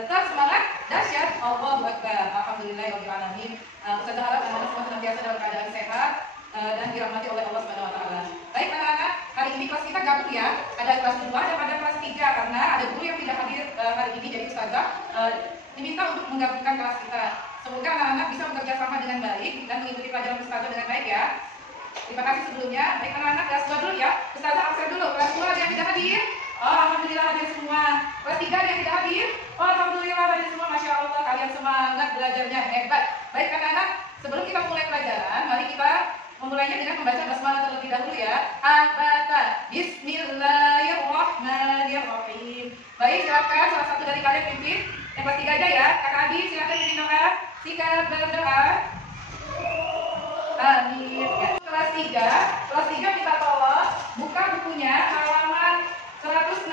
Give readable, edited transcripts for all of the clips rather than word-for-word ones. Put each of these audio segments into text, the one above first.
Tetap semangat, dahsyat, Allahu Akbar. Alhamdulillahirabbil alamin. Ustazah harap anak-anak semua senantiasa dalam keadaan sehat dan dirahmati oleh Allah Subhanahu wa taala. Baik anak-anak, hari ini kelas kita gabung ya. Ada kelas 2 dan ada kelas 3 karena ada guru yang tidak hadir hari ini, jadi ustazah diminta untuk menggabungkan kelas kita. Semoga anak-anak bisa bekerja sama dengan baik dan mengikuti pelajaran ustazah dengan baik ya. Terima kasih sebelumnya. Baik anak-anak, kelas 2 dulu ya. Ustazah absen dulu. Kelas 2 ada yang tidak hadir? Oh, alhamdulillah hadir semua. Kelas 3 ada yang tidak hadir? Oh, alhamdulillah hadir semua. Masya Allah, kalian semangat belajarnya, hebat. Baik anak-anak, sebelum kita mulai pelajaran, mari kita memulainya dengan membaca basmalah terlebih dahulu ya. Al-Fatihah. Bismillahirrahmanirrahim. Baik, silakan salah satu dari kalian pimpin. Yang kelas 3 aja ya. Kakak Adi, silakan pimpin doa. Sikap berdoa. Amin. Ya. Kelas 3 minta tolong buka bukunya halaman 160.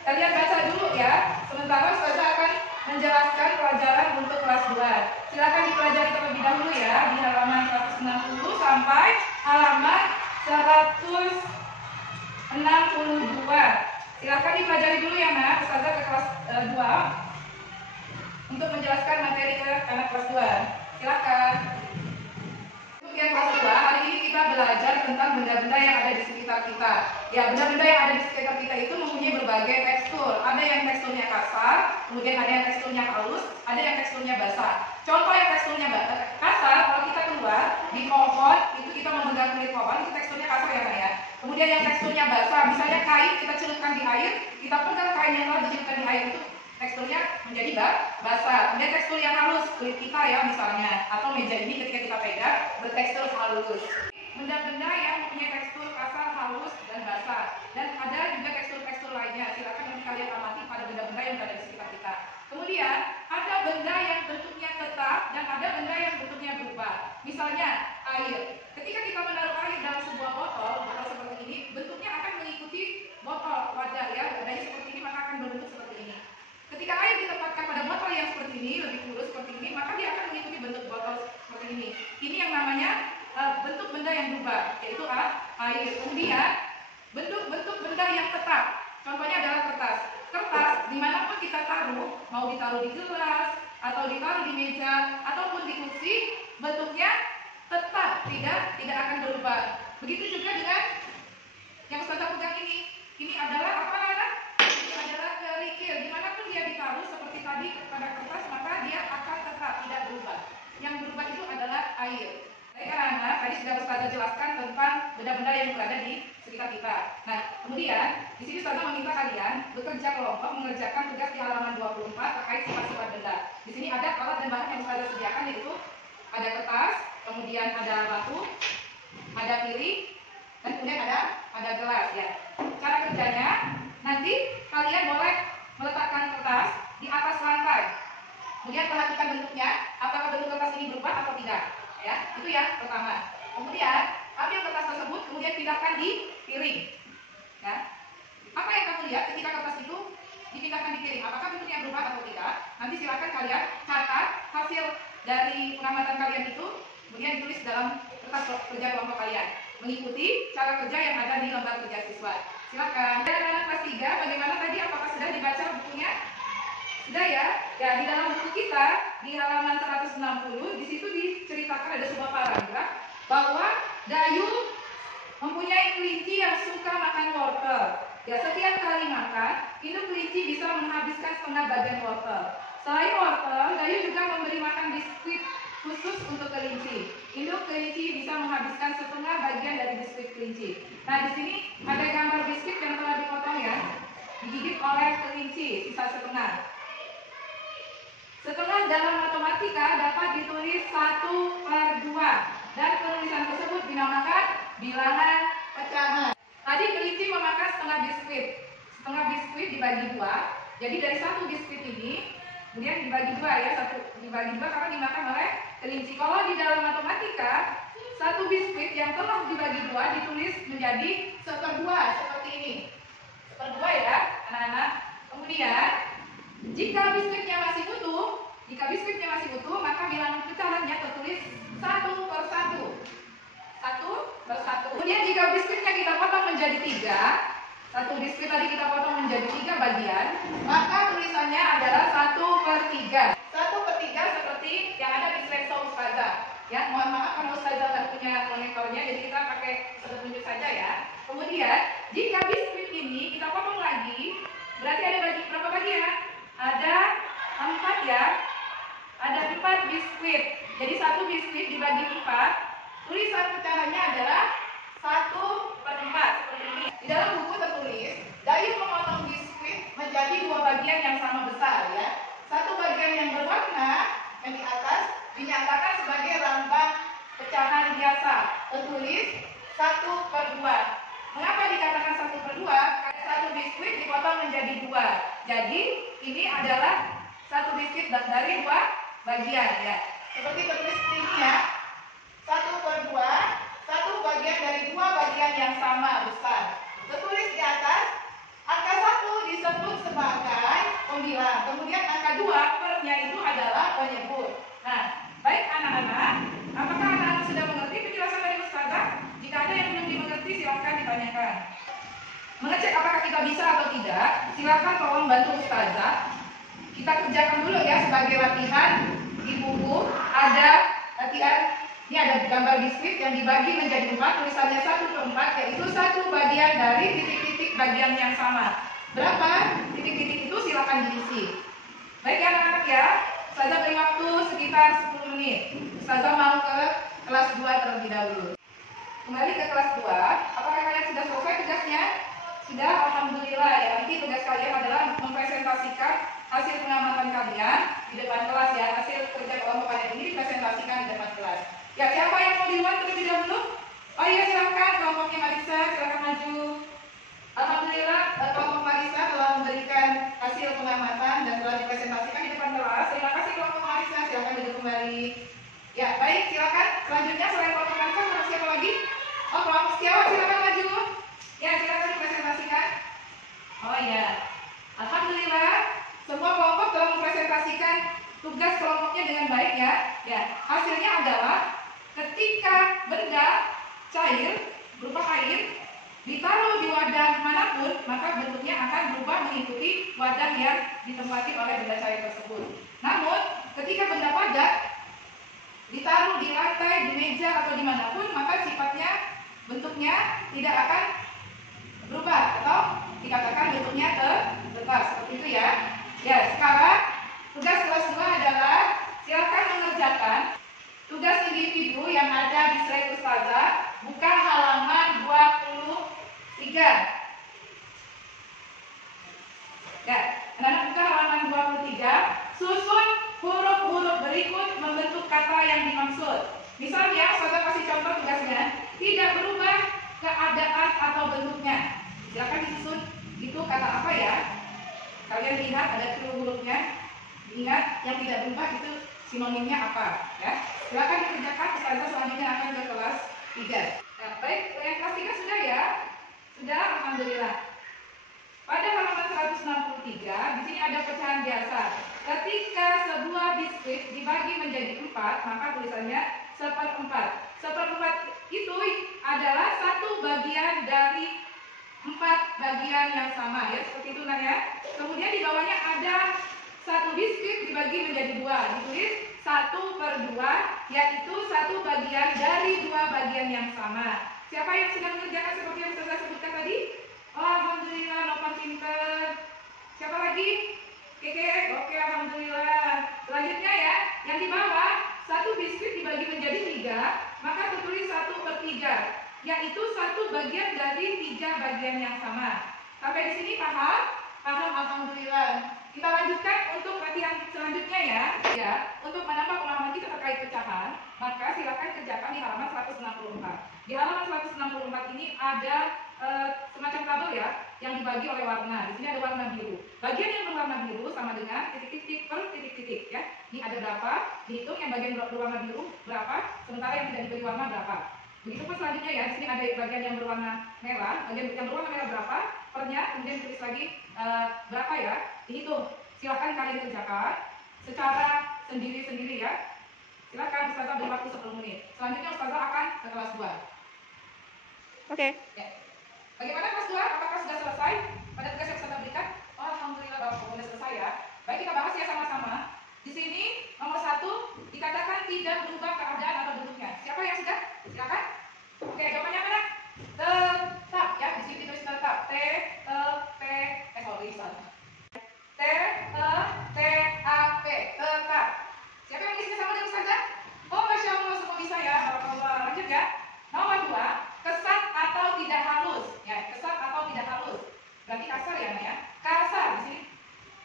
Kalian baca dulu ya. Sementara ustazah akan menjelaskan pelajaran untuk kelas 2. Silakan dipelajari terlebih dahulu ya di halaman 160 sampai halaman 162. Silakan dipelajari dulu ya Nak. Ustazah ke kelas 2 untuk menjelaskan materi ke anak kelas 2. Silakan. Yang kelas 2, hari ini kita belajar tentang benda-benda yang ada di sekitar kita. Ya, benda-benda yang ada di sekitar kita itu mempunyai berbagai tekstur. Ada yang teksturnya kasar, kemudian ada yang teksturnya halus, ada yang teksturnya basah. Contoh yang teksturnya kasar, kalau kita keluar di pohon, itu kita memegang kulit pohon, itu teksturnya kasar ya Kak ya. Kemudian yang teksturnya basah, misalnya kain kita celupkan di air, kita pegang kain yang telah dicelupkan di air itu teksturnya menjadi basah. Kemudian tekstur yang halus, kulit kita ya misalnya, atau meja ini ketika kita pegang bertekstur halus. Benda-benda yang mempunyai tekstur kasar, halus, dan basah. Dan ada juga tekstur-tekstur lainnya. Silakan nanti kalian amati pada benda-benda yang berada di sekitar kita. Kemudian ada benda yang bentuknya tetap dan ada benda yang bentuknya berubah. Misalnya air. Ketika kita menaruh air dalam sebuah botol seperti ini, bentuknya akan mengikuti botol wadah ya. Wadahnya seperti ini maka akan berbentuk seperti ini. Ketika air ditempatkan pada botol yang seperti ini, lebih kurus seperti ini, maka dia akan mengikuti bentuk botol seperti ini. Ini yang namanya bentuk benda yang berubah, yaitu air. Kemudian bentuk-bentuk benda yang tetap, contohnya adalah kertas. Kertas dimanapun kita taruh, mau ditaruh di gelas, atau ditaruh di meja, ataupun di kursi, bentuknya tetap, tidak akan berubah. Begitu juga dengan yang ustazah pegang ini. Ini adalah apa anak? Ini adalah kerikil. Dimanapun dia ditaruh seperti tadi pada kertas, maka dia akan tetap tidak berubah. Yang berubah itu adalah air. Baik anak-anak, tadi sudah ustazah jelaskan tentang benda-benda yang berada di sekitar kita. Nah, kemudian di sini ustazah meminta kalian bekerja kelompok mengerjakan tugas di halaman 24 terkait sifat-sifat benda. Di sini ada alat dan bahan yang ustazah sediakan, yaitu ada kertas, kemudian ada batu, ada piring, dan kemudian ada gelas ya. Cara kerjanya, nanti kalian boleh meletakkan kertas di atas lantai. Kemudian perhatikan bentuknya, apakah bentuk kertas ini berubah atau tidak. Ya, itu yang pertama. Kemudian ambil kertas tersebut, kemudian pindahkan di piring. Ya. Apa yang kamu lihat ketika kertas itu dipindahkan di piring? Apakah bentuknya berubah atau tidak? Nanti silakan kalian catat hasil dari pengamatan kalian itu, kemudian ditulis dalam kertas kerja kelompok kalian, mengikuti cara kerja yang ada di lembar kerja siswa. Silakan. Dan anak kelas 3, bagaimana tadi? Apakah sudah dibaca bukunya? Sudah ya? Ya, di dalam buku kita di halaman 160 di situ diceritakan ada sebuah paragraf bahwa Dayu mempunyai kelinci yang suka makan wortel. Ya, setiap kali makan, induk kelinci bisa menghabiskan setengah bagian wortel. Selain wortel, Dayu juga memberi makan biskuit khusus untuk kelinci. Induk kelinci bisa menghabiskan setengah bagian dari biskuit kelinci. Nah, di sini ada gambar biskuit yang telah dipotong ya, digigit oleh kelinci, sisa setengah. Setengah dalam matematika dapat ditulis 1/2 dan penulisan tersebut dinamakan bilangan pecahan. Tadi kelinci memakan setengah biskuit dibagi 2. Jadi dari satu biskuit ini kemudian dibagi 2 ya, dibagi 2 karena dimakan oleh kelinci. Kalau di dalam matematika, satu biskuit yang telah dibagi 2 ditulis menjadi 1/2 seperti ini. 1/2 ya anak-anak. Kemudian jika biskuitnya masih utuh, maka bilangan pecahannya tertulis 1/1. 1/1. Kemudian jika biskuitnya kita potong menjadi 3, Satu biskuit tadi kita potong menjadi 3 bagian, maka tulisannya adalah 1/3. 1/3 seperti yang ada di slide Ustazah. Ya, mohon maaf karena Ustazah tak punya konektornya, jadi kita pakai petunjuk saja ya. Kemudian, jika biskuit ini kita potong lagi, berarti ada berapa bagian? Ada 4 ya. Ada 4 biskuit. Jadi satu biskuit dibagi 4. Tulisan pecahannya adalah 1/4 seperti ini. Di dalam buku tertulis, Dayu memotong biskuit menjadi 2 bagian yang sama besar ya. Satu bagian yang berwarna yang di atas dinyatakan sebagai lambang pecahan biasa. Tertulis 1/2. Mengapa dikatakan 1/2? Karena satu biskuit dipotong menjadi 2. Jadi ini adalah satu biskuit dari 2 bagian ya. Seperti tertulis ini ya. 1/2. Satu bagian dari 2 bagian yang sama besar. Tertulis di atas, angka 1 disebut sebagai pembilang. Kemudian angka 2 pernya itu adalah penyebut. Nah, baik anak-anak, apakah anak-anak sudah mengerti penjelasan dari Ustazah? Jika ada yang belum dimengerti, silakan ditanyakan. Mengecek apakah kita bisa atau tidak, silakan tolong bantu Ustazah. Kita kerjakan dulu ya sebagai latihan. Di buku ada latihan. Ini ada gambar biskuit yang dibagi menjadi 4, tulisannya 1/4, yaitu satu bagian dari titik-titik bagian yang sama. Berapa titik-titik itu silakan diisi. Baik ya anak-anak ya, Ustazah beri waktu sekitar 10 menit. Ustazah mau ke kelas 2 terlebih dahulu. Kembali ke kelas 2, apakah kalian sudah selesai tugasnya? Sudah, alhamdulillah ya. Nanti tugas kalian adalah mempresentasikan hasil pengamatan kalian di depan kelas ya. Hasil kerja kelompok kalian ini dipresentasikan di depan kelas. Ya, siapa yang mau duluan terlebih dahulu? Oh iya, silakan kelompoknya Marisa, silakan maju. Alhamdulillah, kelompok Marisa telah memberikan hasil pengamatan dan telah dipresentasikan di depan kelas. Terima kasih kelompok Marisa, silakan duduk kembali. Ya, baik, silakan. Selanjutnya selain kelompok Marisa, siapa lagi? Oh, kelompok Setiawan, silakan maju. Ya, silakan dipresentasikan. Oh iya, alhamdulillah, semua kelompok telah mempresentasikan tugas kelompoknya dengan baik ya. Ya, hasilnya adalah ketika benda cair berupa air ditaruh di wadah manapun, maka bentuknya akan berubah mengikuti wadah yang ditempati oleh benda cair tersebut. Namun, ketika benda padat ditaruh di lantai, di meja atau dimanapun, maka sifatnya bentuknya tidak akan berubah atau dikatakan bentuknya tetap seperti itu ya. Ya, sekarang tugas kelas 2 adalah silakan mengerjakan tugas individu yang ada di slide Ustazah, buka halaman 23. Ya, anak-anak buka halaman 23, susun huruf-huruf berikut membentuk kata yang dimaksud. Misalnya, Ustazah kasih contoh tugasnya, tidak berubah keadaan atau bentuknya. Silakan disusun itu kata apa ya? Kalian lihat ada hurufnya. Ingat yang tidak berubah itu sinonimnya apa ya? Silakan dikerjakan. Ustazah selanjutnya akan ke kelas 3. Nah, baik, yang kelas 3 sudah ya? Sudah, alhamdulillah. Pada halaman 163, di sini ada pecahan biasa. Ketika sebuah biskuit dibagi menjadi 4, maka tulisannya 1/4. 1/4 itu adalah satu bagian dari 4 bagian yang sama ya, seperti itu nah ya. Kemudian di bawahnya ada satu biskuit dibagi menjadi 2, ditulis 1/2, yaitu satu bagian dari 2 bagian yang sama. Siapa yang sudah mengerjakan seperti yang sudah sebutkan tadi? Oh, alhamdulillah, Nopan pinter. Siapa lagi? Keke, oke, alhamdulillah. Selanjutnya ya, yang di bawah satu biskuit dibagi menjadi 3, maka tertulis 1/3, yaitu satu bagian dari 3 bagian yang sama. Sampai di sini paham? Paham, alhamdulillah. Kita lanjutkan untuk latihan selanjutnya ya. Ya, untuk menambah pemahaman kita terkait pecahan, maka silakan kerjakan di halaman 164. Di halaman 164 ini ada semacam tabel ya, yang dibagi oleh warna. Di sini ada warna biru. Bagian yang berwarna biru sama dengan titik-titik per titik-titik ya. Ini ada berapa? Dihitung yang bagian berwarna biru berapa, sementara yang tidak diberi warna berapa. Begitupun selanjutnya ya, di sini ada bagian yang berwarna merah, bagian yang berwarna merah berapa, pernya, kemudian ditulis lagi berapa ya, dihitung. Silakan kalian kerjakan secara sendiri-sendiri ya. Silakan, Ustazah beri waktu 10 menit. Selanjutnya Ustazah akan ke kelas 2. Oke. Ya. Bagaimana kelas 2? Apakah sudah selesai pada tugas yang Ustazah berikan? Oh, alhamdulillah Bapak sudah selesai ya. Baik, kita bahas ya sama-sama. Di sini nomor 1 dikatakan tidak berubah keadaan atau bentuknya. Siapa yang sudah? Silakan. Oke, jawabannya mana? Tetap ya. Di sini ditulis tetap. T A P. Tetap. Siapa yang isinya sama dengan Ustazah? Oh, Masya Allah, semua bisa ya. Barakallah. Lanjut ya. Nomor 2, kesat atau tidak halus. Ya, kesat atau tidak halus. Berarti kasar ya, Nak ya. Kasar di sini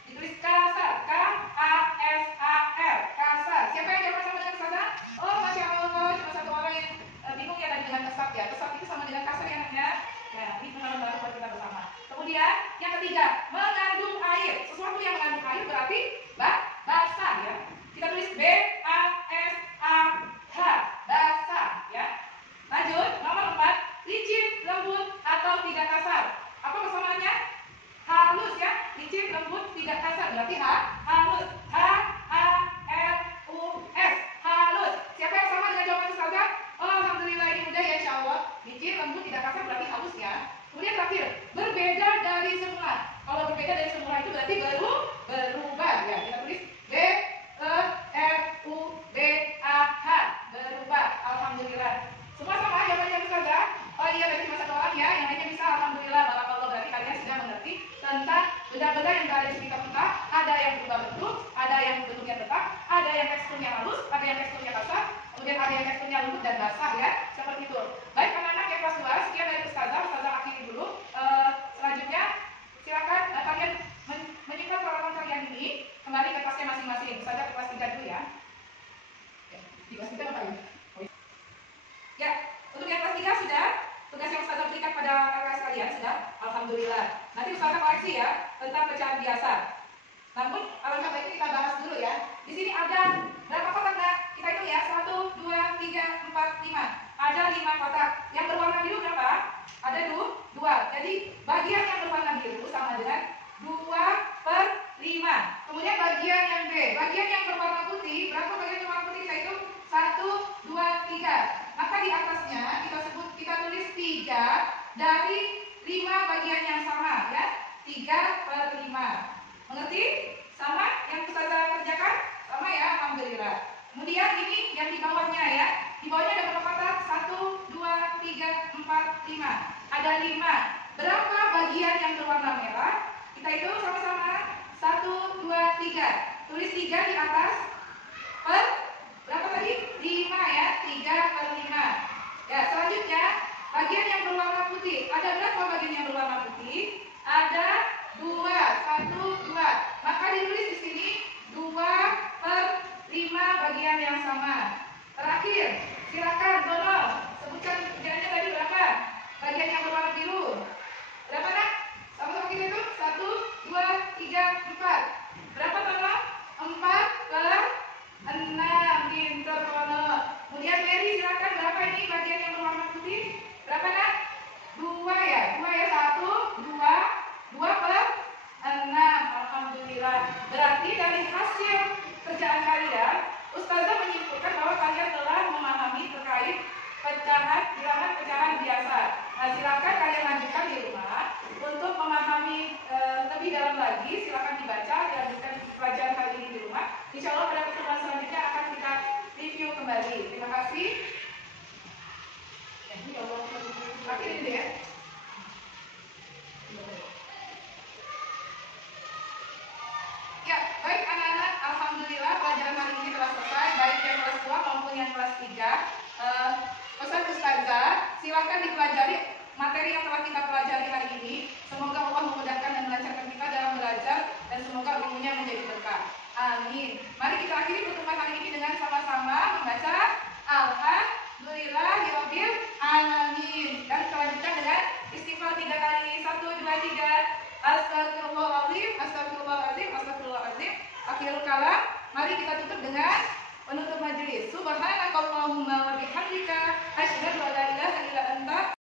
ditulis kasar. K A S A R. Kasar. Siapa yang jawab sama dengan Ustazah? Oh, Masya Allah, cuma satu orang yang bingung ya tadi dengan kesat ya. Kesat itu sama dengan kasar ya, Nak ya. Nah, ini pengalaman baru buat kita bersama. Kemudian yang ketiga, mengandung air. Sesuatu yang mengandung air berarti basah ya. Kita tulis B A S A H. Basah ya. Lanjut, nomor 4, licin, lembut, atau tidak kasar. Apa persamaannya? Halus ya. Licin, lembut, tidak kasar. Berarti halus. H A L U S. Halus. Siapa yang sama dengan jawaban Ustazah? Oh, alhamdulillah, ini mudah ya, insya Allah. Licin, lembut, tidak kasar berarti halus ya. Kemudian terakhir, berbeda dari semula. Kalau berbeda dari semula itu berarti berubah ya. Kita tulis B E R U B A H. Berubah. Alhamdulillah. Semua sama jawabannya Ustazah? Oh iya, berarti cuma satu orang ya. Yang lainnya bisa. Alhamdulillah. Barakallah. Berarti kalian sudah mengerti tentang benda-benda yang ada di sekitar kita. Ada yang berubah bentuk, ada yang bentuknya tetap, ada yang teksturnya halus, ada yang teksturnya kasar, kemudian ada yang teksturnya lembut dan basah ya. Seperti itu. Baik, anak-anak yang kelas 2, sekian dari Ustazah. Ustazah akhiri dulu. Selanjutnya silakan kalian menyimpan peralatan kalian ini kembali ke kelasnya masing-masing. Ustazah ke kelas 3 dulu ya. Di kelas 3 apa ya? Ya, untuk yang kelas 3 sudah. Tugas yang Ustazah berikan pada kakak sekalian sudah. Alhamdulillah. Nanti Ustazah koreksi ya tentang pecahan biasa. Namun, alangkah baiknya kita bahas dulu ya. Di sini ada berapa kotak, Nak? Kita hitung ya. 1, 2, 3, 4, 5. Ada 5 kotak. Yang berwarna biru berapa? Ada 2. Jadi, bagian yang berwarna biru sama dengan 2/5. Kemudian bagian yang B. Bagian yang berwarna putih, berapa bagian berwarna putih? Kita hitung 1, 2, 3. Maka di atasnya kita tulis 3 dari 5 bagian yang sama ya. 3/5. Mengerti? Sama yang Ustazah kerjakan? Sama ya, alhamdulillah. Kemudian ini yang di bawahnya ya. Di bawahnya ada berapa kotak? 1, 2, 3, 4, 5. Ada 5. Berapa bagian yang berwarna merah? Kita hitung sama-sama. 1, 2, 3. Tulis 3 di atas. Berapa tadi? 5 ya. 3/5. Ya, selanjutnya bagian yang berwarna putih. Ada berapa bagian yang berwarna putih? Ada 2. 1, 2. Maka ditulis di sini 2/5 bagian yang sama. Terakhir, silakan Dono sebutkan bagiannya tadi berapa? Bagian yang berwarna biru. Berapa, Nak? Sama-sama kita itu 1, 2, 3, 4. Berapa, Dono? 4/6. Pinter Dono. Kemudian Mary silakan, berapa ini bagian yang berwarna putih? Berapa, Nak? 2 ya. 2 ya. 1, 2. 2/6. Alhamdulillah. Berarti dari hasil kerjaan kalian, Ustazah menyimpulkan bahwa kalian telah memahami terkait bilangan pecahan biasa. Nah, silakan kalian lanjutkan di rumah untuk memahami lebih dalam lagi. Silakan dibaca, dilanjutkan pelajaran kali ini di rumah. Insya Allah pada pertemuan selanjutnya akan kita review kembali. Terima kasih. Akhir ini ya. Ya, baik anak-anak, alhamdulillah pelajaran hari ini telah selesai, baik yang kelas 2 maupun yang kelas 3. Pesan Ustazah, silakan dipelajari materi yang telah kita pelajari hari ini. Semoga Allah memudahkan dan melancarkan kita dalam belajar dan semoga ilmunya menjadi berkah. Amin. Mari kita akhiri pertemuan hari ini dengan sama-sama membaca Alhamdulillahirabbil alamin. Dan selanjutnya dengan istighfar 3 kali. 1, 2, 3. Astagfirullahaladzim, astagfirullahaladzim, astagfirullahaladzim. Akhirul kalam. Mari kita tutup dengan penutup majelis. Subhanakallahumma wa bihamdika asyhadu an la ilaha illa anta